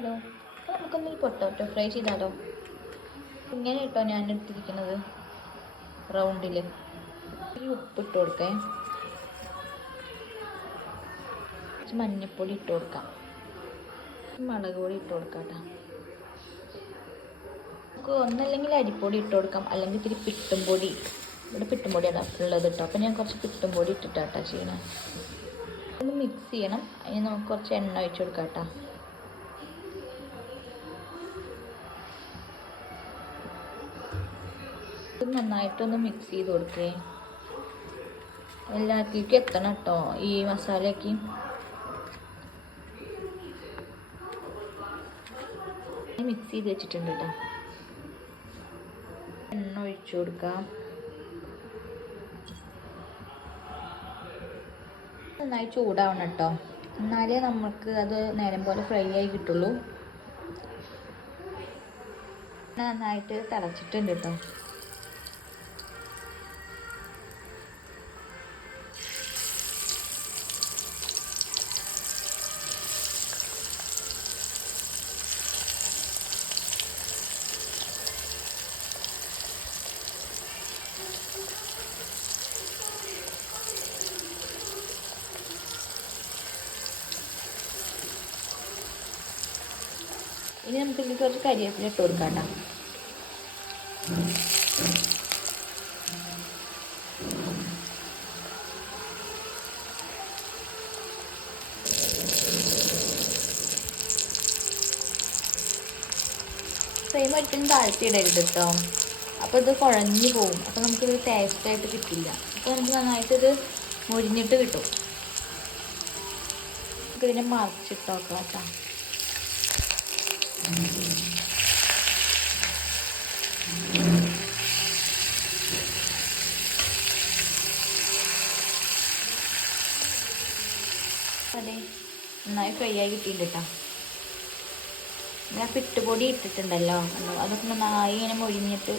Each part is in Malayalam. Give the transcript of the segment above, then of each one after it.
ആയാലോ? അപ്പോൾ നമുക്കൊന്ന് പൊട്ടോട്ടോ ഫ്രൈ ചെയ്താലോ? ഇങ്ങനെ കേട്ടോ ഞാൻ എടുത്തിരിക്കുന്നത് റൗണ്ടിൽ. ഈ ഉപ്പിട്ട് കൊടുക്കേ, മഞ്ഞൾപ്പൊടി ഇട്ട് കൊടുക്കാം, മുളക് പൊടി ഇട്ട് കൊടുക്കാം കേട്ടോ. നമുക്ക് ഒന്നല്ലെങ്കിൽ അരിപ്പൊടി ഇട്ട് കൊടുക്കാം, അല്ലെങ്കിൽ ഇത്തിരി പിട്ടും പൊടി. ഇവിടെ പിട്ടും പൊടിയാണ് ഉള്ളത് കേട്ടോ. അപ്പോൾ ഞാൻ കുറച്ച് പിട്ടും പൊടി ഇട്ടിട്ടാട്ടോ ചെയ്യണം. ഒന്ന് മിക്സ് ചെയ്യണം. അതിന് നമുക്ക് കുറച്ച് എണ്ണ ഒഴിച്ച് കൊടുക്കാം കേട്ടോ. ഇത് നന്നായിട്ടൊന്ന് മിക്സ് ചെയ്ത് കൊടുക്കേ. എല്ലാത്തിലേക്കും എത്തണം കേട്ടോ ഈ മസാലയ്ക്ക്. മിക്സ് ചെയ്ത് വെച്ചിട്ടുണ്ട് കേട്ടോ. എണ്ണ ഒഴിച്ചു കൊടുക്കാം. നന്നായി ചൂടാവണം കേട്ടോ, എന്നാലേ നമുക്ക് അത് നേരം പോലെ ഫ്രൈ ആയി കിട്ടുള്ളൂ. നന്നായിട്ട് തിളച്ചിട്ടുണ്ട് കേട്ടോ. ഇനി നമുക്ക് ഇതിൽ കുറച്ച് കരിവേപ്പില ഇട്ട് കൊടുക്കാം കേട്ടോ. ഫ്ലെയിം ഒരിക്കലും താഴ്ത്തിയിടരുത് കേട്ടോ, അപ്പോൾ ഇത് കുഴഞ്ഞു പോകും. അപ്പോൾ നമുക്കിത് ടേസ്റ്റായിട്ട് കിട്ടില്ല. അപ്പോൾ നമുക്ക് നന്നായിട്ട് ഇത് മുരിഞ്ഞിട്ട് കിട്ടും. നമുക്കിതിനെ മറിച്ചിട്ട് നോക്കാം കേട്ടോ. അതെ, നന്നായി ഫ്രൈ ആയി കിട്ടിയിട്ടുണ്ട് കേട്ടോ. ഞാൻ പിട്ടുപൊടി ഇട്ടിട്ടുണ്ടല്ലോ, അതൊക്കെ നന്നായി ഇങ്ങനെ മൊഴിഞ്ഞിട്ട്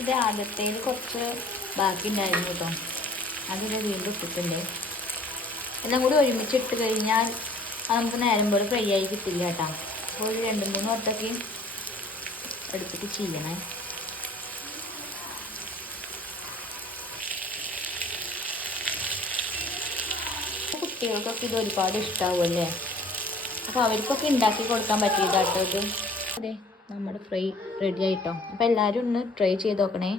ഇത് ആദ്യത്തേൽ കുറച്ച് ബാക്കി ഉണ്ടായിരുന്നു കേട്ടോ. അതിൽ വീണ്ടും ഇട്ടിട്ടുണ്ട്. എല്ലാം കൂടി ഒരുമിച്ചിട്ട് കഴിഞ്ഞാൽ അത് നമുക്ക് നേരം പോലെ ഫ്രൈ ആയി കിട്ടില്ല കേട്ടോ. അപ്പോൾ ഒരു 2-3 വട്ടമൊക്കെ എടുത്തിട്ട് ചെയ്യണേ. കുട്ടികൾക്കൊക്കെ ഇത് ഒരുപാട് ഇഷ്ടമാവുമല്ലേ, അപ്പോൾ അവർക്കൊക്കെ ഉണ്ടാക്കി കൊടുക്കാൻ പറ്റിയതാട്ടോ ഇത്. അതെ, നമ്മുടെ ഫ്രൈ റെഡി ആയിട്ടോ. അപ്പോൾ എല്ലാവരും ഒന്ന് ട്രൈ ചെയ്ത് നോക്കണേ.